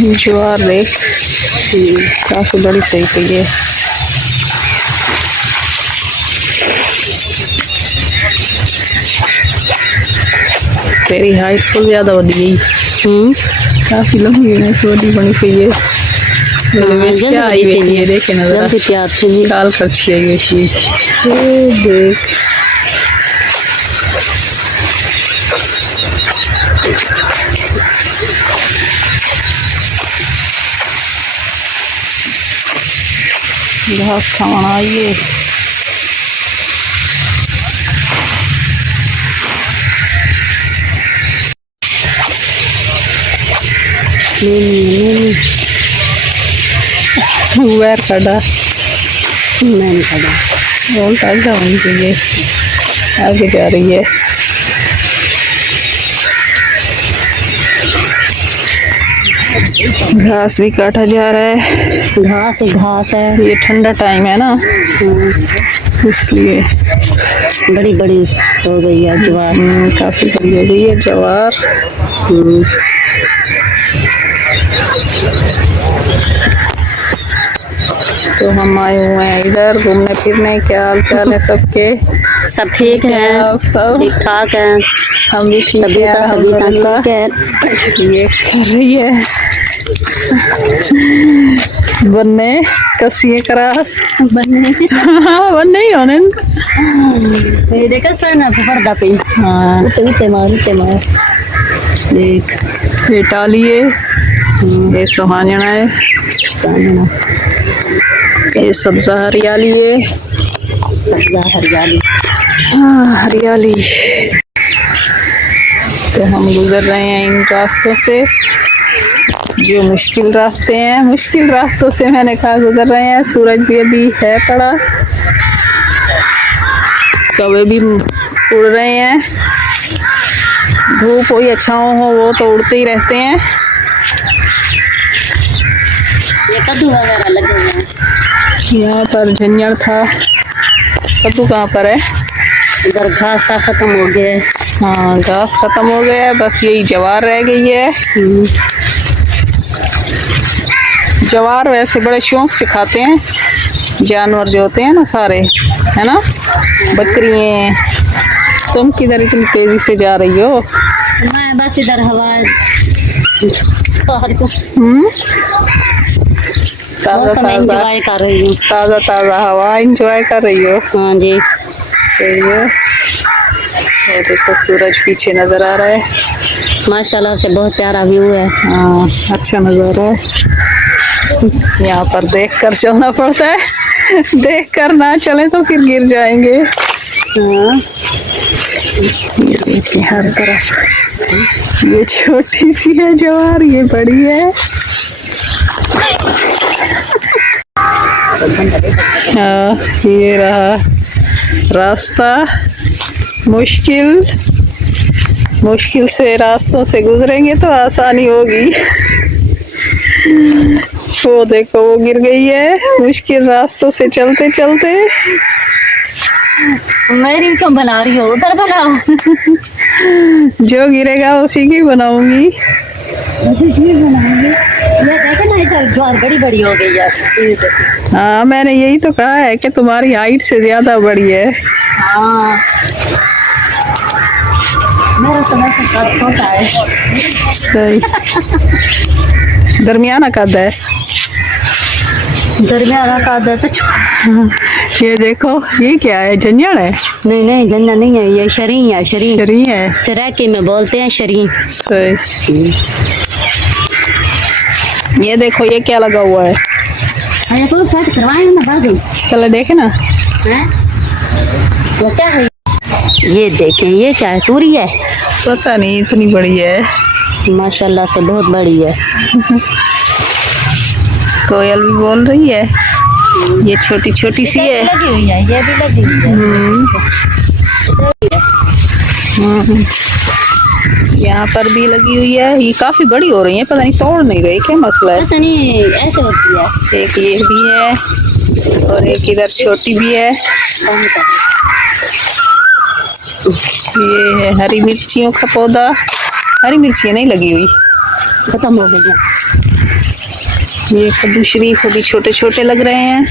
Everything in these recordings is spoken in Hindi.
ज्वार देख, काफी बड़ी सही सही है। तेरी हाइट तो ज्यादा बढ़ गई। काफी लंबी है, छोटी बनी सही है। क्या आई बेटी है, देखे नजर काल करछी आई बेटी। देख घास खाना आइए। वैर खड़ा मैंने खड़ा बोल आगे होनी चाहिए, आगे जा रही है। घास भी काटा जा रहा है। घास है, ये ठंडा टाइम है ना, इसलिए बड़ी बड़ी हो गई है ज्वार। काफी बड़ी हो गई है ज्वार। तो हम आए हुए हैं इधर घूमने फिरने। क्या हाल चाल है सबके? सब ठीक है, सब ठीक ठाक है। हम भी ठीक है, सभी ठीक है। ये कर रही है बनने कसिए करास बनने बनने ही होने देखा सर ना पर्दा पे। हाँ उते मार देख ये टालिए, ये सुहाना है, ये सब्जा हरियाली है, सब्जा हरियाली। हाँ हरियाली। तो हम गुजर रहे हैं इन रास्तों से, जो मुश्किल रास्ते हैं। मुश्किल रास्तों से मैंने कहा गुजर रहे हैं। सूरज भी अभी है पड़ा, कौवे भी उड़ रहे हैं। धूप हो या छाँव हो वो तो उड़ते ही रहते हैं। ये कद्दू वगैरह लगे हुए हैं। यहाँ पर झंझर था। कद्दू कहाँ पर है? इधर घास का खत्म हो गया है। हाँ घास खत्म हो गया है, बस यही ज्वार रह गई है। ज्वार वैसे बड़े शौक से खाते हैं जानवर जो होते हैं ना सारे, है ना, बकरियाँ। तुम किधर इतनी तेजी से जा रही हो? मैं बस इधर हवा ताज़ा एंजॉय कर रही हूँ। ताज़ा हवा एंजॉय कर रही हो? हाँ जी सही है। और देखो सूरज पीछे नजर आ रहा है, माशाल्लाह से बहुत प्यारा व्यू है। हाँ अच्छा नज़ारा है। यहाँ पर देख कर चलना पड़ता है, देख कर ना चले तो फिर गिर जाएंगे। हाँ ये हर तरफ, ये छोटी सी है ज्वार, ये बड़ी है। हाँ ये रहा रास्ता। मुश्किल से रास्तों से गुजरेंगे तो आसानी होगी। वो देखो वो गिर गई है मुश्किल रास्तों से चलते चलते। मेरी क्यों बना रही हो? उधर बनाओ। जो गिरेगा उसी की बनाऊंगी। ये देखे ना, इधर ज्वार बड़ी बड़ी हो गई है। हाँ मैंने यही तो कहा है कि तुम्हारी हाइट से ज्यादा बड़ी है। हाँ मेरा तो वैसे छोटा है। सही दरमियाना कद है। दरमियाना कद है तो ये देखो ये क्या है, झंझर है? नहीं झंझर नहीं है, ये शरी है। शरी है, सराकी में बोलते हैं शरी। सही। ये देखो ये क्या लगा हुआ है? ये तो सेट करवाए ना बाजू, चलो देखे ना। हैं वो क्या है? ये देखें, ये क्या है? तूरी है? पता नहीं, इतनी बड़ी है माशाल्लाह से, बहुत बड़ी है। कोयल भी बोल रही है। ये छोटी छोटी सी है, लगी हुई है, ये भी लगी हुई है। यहाँ पर भी लगी हुई है। ये काफी बड़ी हो रही है, पता नहीं तोड़ नहीं रही, क्या मसला है? पता नहीं, ऐसे होती है। एक ये भी है और एक इधर छोटी भी है। ये है हरी मिर्चियों का पौधा। हरी मिर्चियाँ नहीं लगी हुई, खत्म हो गई। ये कद्दू शरीफ अभी छोटे छोटे लग रहे हैं।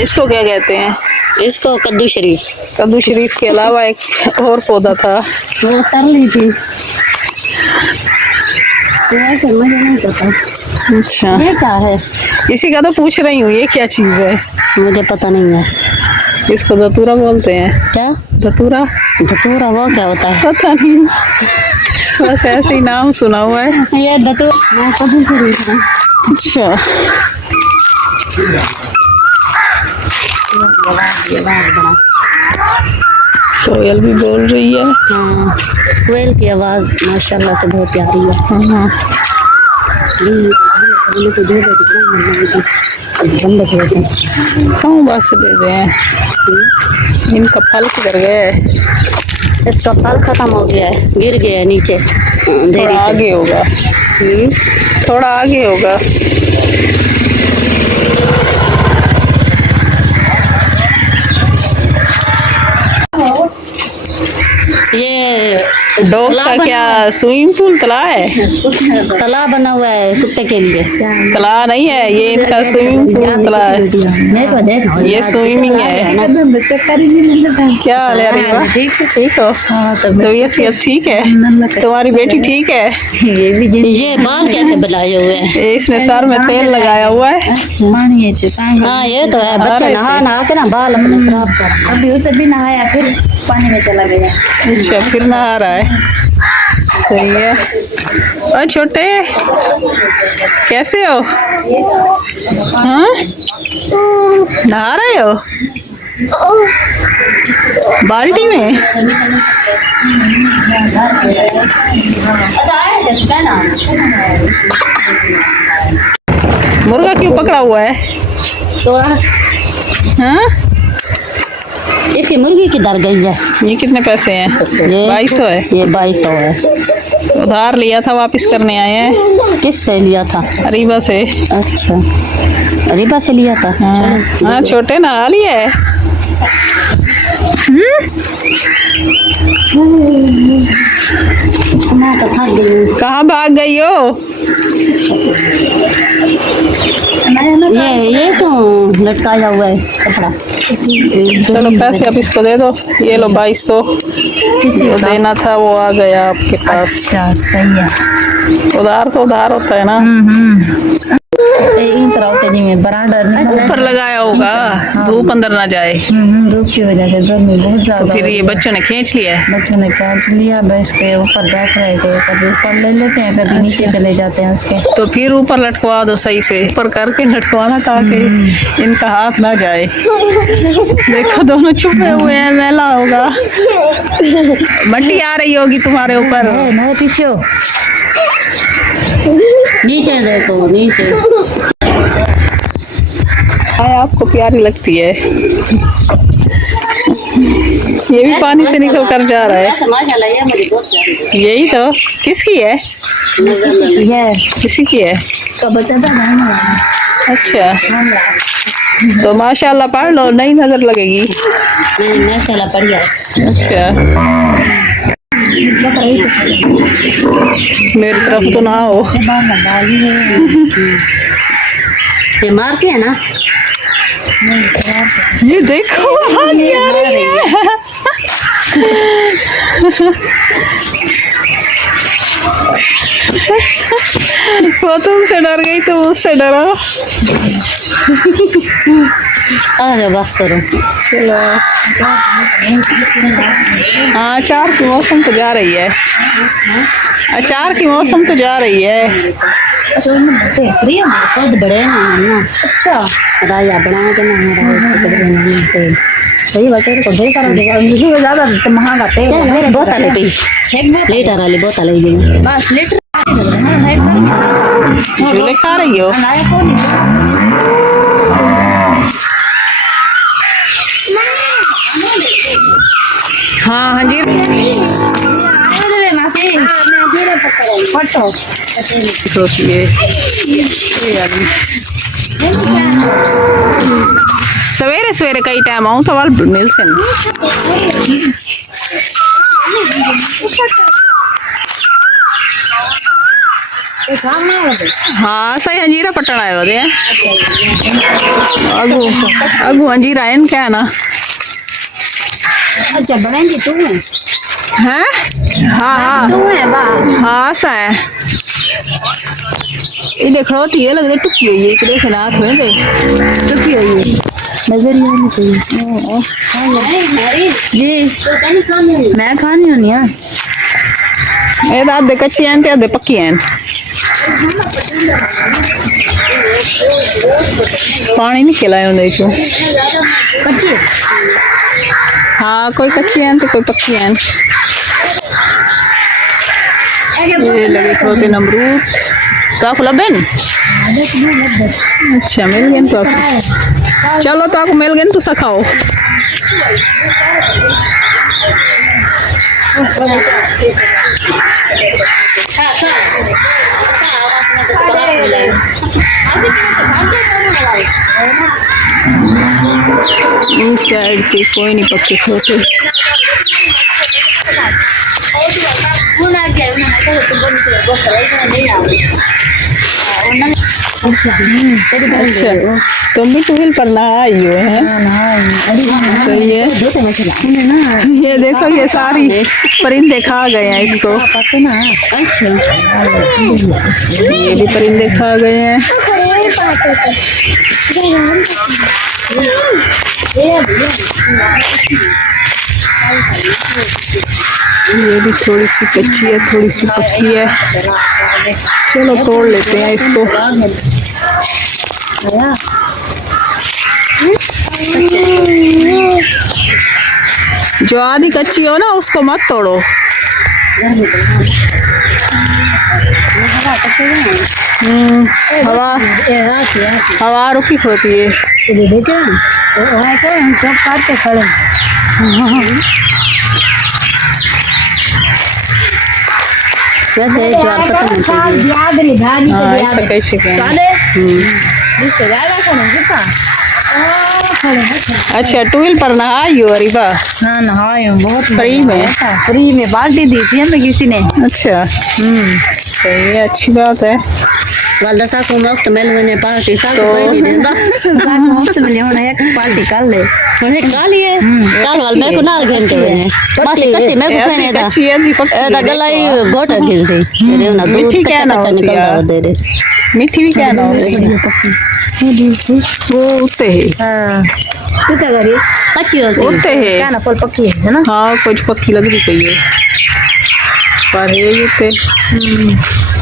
इसको क्या कहते हैं? इसको कद्दू शरीफ। कद्दू शरीफ के अलावा एक और पौधा था, वो कर ली थी, मुझे नहीं पता। अच्छा, ये क्या है? इसी का तो पूछ रही हूँ, ये क्या चीज है? मुझे पता नहीं है। इसको धतूरा बोलते हैं। क्या धतूरा? धतूरा वो क्या होता है? पता नहीं, बस ऐसे ही नाम सुना हुआ है। ये धतूरा मैं कद्दू शरीफ है। अच्छा, कोयल भी बोल रही है। हाँ, कोयल की आवाज माशाल्लाह से बहुत प्यारी है। हाँ, बस दे दें। इनका फल किधर गया है? इसका फल खत्म हो गया है, गिर गया है नीचे। थोड़ा आगे होगा, थोड़ा आगे होगा। ये डॉग का क्या स्विमिंग पूल तालाब है? तालाब बना हुआ है कुत्ते के लिए। तालाब नहीं है ये, इनका स्विमिंग पूल तालाब है। ये स्विमिंग है। क्या हाल है अरीबा? ठीक हो? तबीयत सेहत ठीक है? तुम्हारी बेटी ठीक है? ये बाल कैसे बनाए हुए हैं? इसने सर में तेल लगाया हुआ है। हाँ ये तो है, बच्चा नहा नहा के ना बाल अपने खराब कर। अभी उसे भी नहाया फिर पानी में चला गया। अच्छा, फिर नहा रहा है। सही है। और छोटे कैसे हो? हाँ, नहा रहे हो बाल्टी में? मुर्गा क्यों पकड़ा हुआ है? तो हाँ, इसकी मुर्गी किधर गई है? ये कितने पैसे हैं? 2200 है। ये 2200 है। उधार लिया था, वापस करने आए हैं। किससे लिया था? अरीबा से। अच्छा, अरीबा से लिया था। हाँ, हाँ छोटे नहा लिए है। मैं तो थक गई। कहाँ भाग गई हो? ये तो लटकाया हुआ है कपड़ा। चलो पैसे आप इसको दे दो। ये लो 2200, जो देना था वो आ गया आपके पास। अच्छा सही है। उधार तो उधार होता है ना। इन तरह के जी में बरांडा ऊपर लगाया होगा, धूप अंदर ना जाए। धूप की वजह से गर्मी बहुत तो ज्यादा। फिर ये बच्चों ने खींच लिया है। बच्चों ने काट लिया, बस के ऊपर बैठ रहे थे, कभी ऊपर ले लेते हैं, कभी नीचे चले जाते हैं उसके। तो फिर ऊपर लटकवा दो सही से, ऊपर करके लटकवाना ताकि इनका हाथ ना जाए। देखो दोनों छुपे हुए हैं, मैला होगा। मट्टी आ रही होगी तुम्हारे ऊपर। मैं पीछे हो। नीचे देखो, नीचे। हाँ, आपको प्यारी लगती है। ये भी पानी से निकल कर जा रहा है। माशाल्लाह ये मुझे बहुत प्यारी लगी। यही तो। किसकी है? ये किसी की है? इसका बच्चा था ना। अच्छा, तो माशाल्लाह पढ़ लो, नई नजर लगेगी। नहीं माशाल्लाह बढ़िया है। अच्छा, मेरी तरफ तो ना हो। ये मारती है ना? ये देखो आगे आ रही है। वो तुमसे डर गई तो उससे डरा। आ जाओ बस करो। चलो, हाँ अचार की मौसम तो जा रही है। अचार की मौसम तो जा रही है। खुद बड़े हैं ना। अच्छा, राया बना के ना सही बात है। को दे कर मुझे ज्यादा महंगा पे मेरे बोतल पे एक लीटर वाली बोतल ले गई। बस लीटर झूले खा रही हो? हाँ हाँ जी। सवेरे सवेरे कई टाइम आऊँ तो वाल मिल से हाँ सही अंजीरा पटन आए वे अगू अगू अंजीरा आए क्या ना अच्छा बनाएंगे तू हैं हाँ हाँ हाँ सा है ये देख लो ये लग रहा टुकी हुई है एक देख ना हाथ में दे टुकी हुई है नजर ही नहीं चाहिए जी मैं खानी होनी है ये आधे कच्ची हैं ते आधे पक्की हैं पानी नहीं खिलाया उन्हें चो कच्ची हाँ कोई कच्ची हैं तो कोई पक्की हैं ये लगे खोते अमरूद तो आप लबेन अच्छा मिल गए तो आप चलो तो आपको मिल गए तो सखाओ इस साइड के कोई नहीं पक्के खोते अच्छा तुम भी टूहिल पर नहा आई हो है तो ये देखो ये सारी परिंदे खा गए हैं इसको अच्छा ये भी परिंदे खा गए हैं ये भी थोड़ी सी कच्ची है थोड़ी सी पक्की है चलो तोड़ लेते हैं इसको जो आधी कच्ची हो ना उसको मत तोड़ो हवा हवा रुकी होती है वैसे ज्वार पता नहीं हाँ कैसे अच्छा टूल पर नहाई हो अरे वाह हाँ नहाए बहुत फ्री में फ्री में बाल्टी दी थी हमें किसी ने अच्छा सही है अच्छी बात है वालदा सा को मुफ्त मिल मैंने पार्टी सा तो कोई नहीं देता मुफ्त में होना एक पार्टी कर ले मुझे काल ये काल वाल मैं को नाल घंटे बने मासी कच्ची मैं को कहने था कच्ची है दीपक ए दा गलाई गोटा गिल से रे ना दूध मीठी क्या ना कच्चा होती निकलता है? दे रे मीठी भी क्या ना होती वो उतते है हाँ कितना करी कच्ची होती उतते है क्या ना फल पक्की है ना हाँ कुछ पक्की लग रही है पर है उतते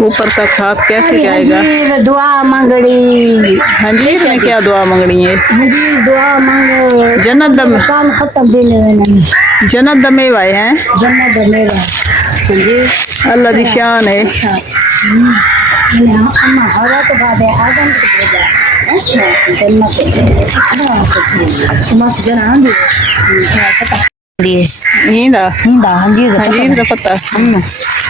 ऊपर तक हाथ कैसे जाएगा दुआ मांगड़ी हाँ जी इसमें क्या दुआ मांगनी है मुझे दुआ मांगो जन्नत दम कान खत्म देने नहीं जन्नत दमे भाई हैं जन्नत मेरा जी अल्लाह दी शान है अम्मा हवा तो बाद है आदम को भेजा जन्नत मस्त जना दी लिए नींदा हिंदा हंजीर हजीर का पत्ता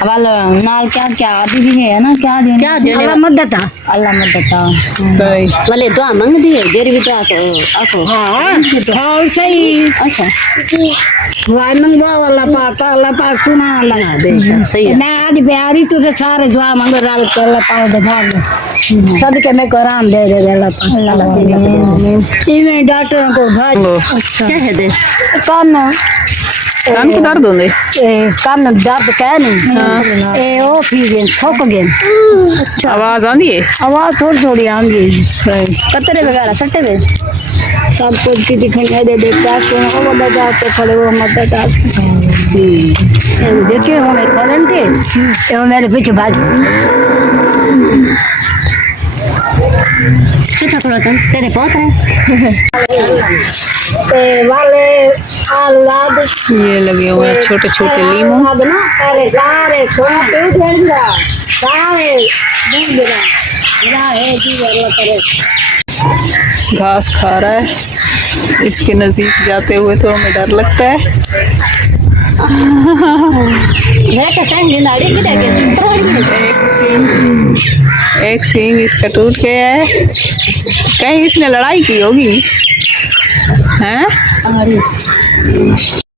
वाल नाल क्या क्या आदि भी है ना क्या जो अल्लाह मदद अल्लाह मदद सही वाले दुआ मांग दी है देर भी दुआ तो आको हाँ हाँ सही अच्छा दुआ मंगवा वाला पाक अल्लाह पाक सुना अल्लाह सही है मैं आज प्यारी तुझे सारे दुआ मंग रहा अल्लाह पाक दे भाग सदके में कुरान दे दे अल्लाह पाक इवें डॉक्टर को भाग क्या है दे कान कान को दर्द होंगे कान दर्द कह नहीं ए ओ पी गए थक गए आवाज आंदी है आवाज थोड़ी थोड़ी आंदी सही कतरे वगैरह सट्टे में सब कुछ की दिखने दे दे वो बजा के खड़े वो मदद देखिए हमें खड़े थे वो मेरे पीछे भाग कितना खड़ा था तेरे पहुंच रहे वाले आलाद ये लगे हुए हैं छोटे छोटे लीमू ना सारे सारे छोटे सारे है जी करे घास खा रहा है इसके नजदीक जाते हुए तो हमें डर लगता है एक सींग इसका टूट गया है कहीं इसने लड़ाई की होगी हैं अरे